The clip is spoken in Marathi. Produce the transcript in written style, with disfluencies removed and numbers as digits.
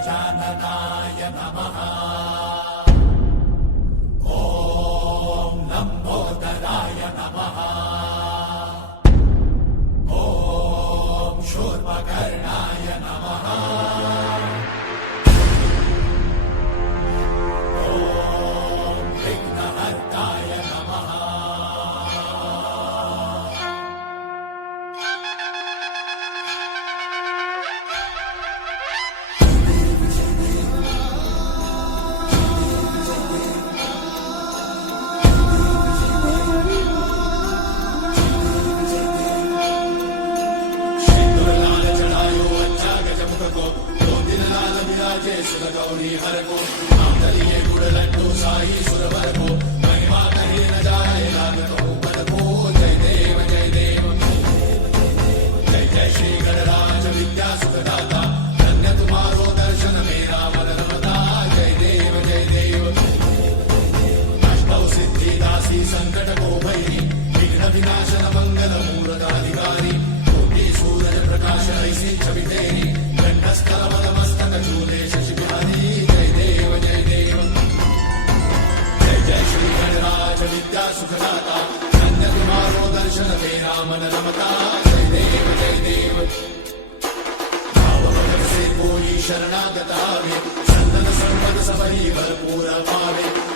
गजाननाय नमः। ॐ लम्बोदराय नमः। ॐ शूर्पकर्णाय नमः। ॐ विघ्नहर्ताय नमः। गौरी हर को नाम दलिए गुड़ लड्डू साई सुरवर को महिमा कहीं न जाए लागत ऊपर को। जय देव जय देव जय जय श्री गणराज विद्या सुखदाता धन्य तुम्हारो दर्शन मेरा मन रमता। जय देव जय देव अष्टौ सिद्धि दासी संकट को भैरी विघ्न विनाशन मंगल मूर्त अधिकारी कोटि सूरज प्रकाश ऐसी छवि तेरी कंठस्थल बल मस्तक झूले शशि बिहारी। जय देव जय देव जय जय श्री गणराज विद्या सुखदाता धन्य तुम्हारो दर्शन मेरा मन रमता। जय देव जय देव भाव भगत से कोई शरणागत आवे संतन संपद सबरी भरपूर पावे।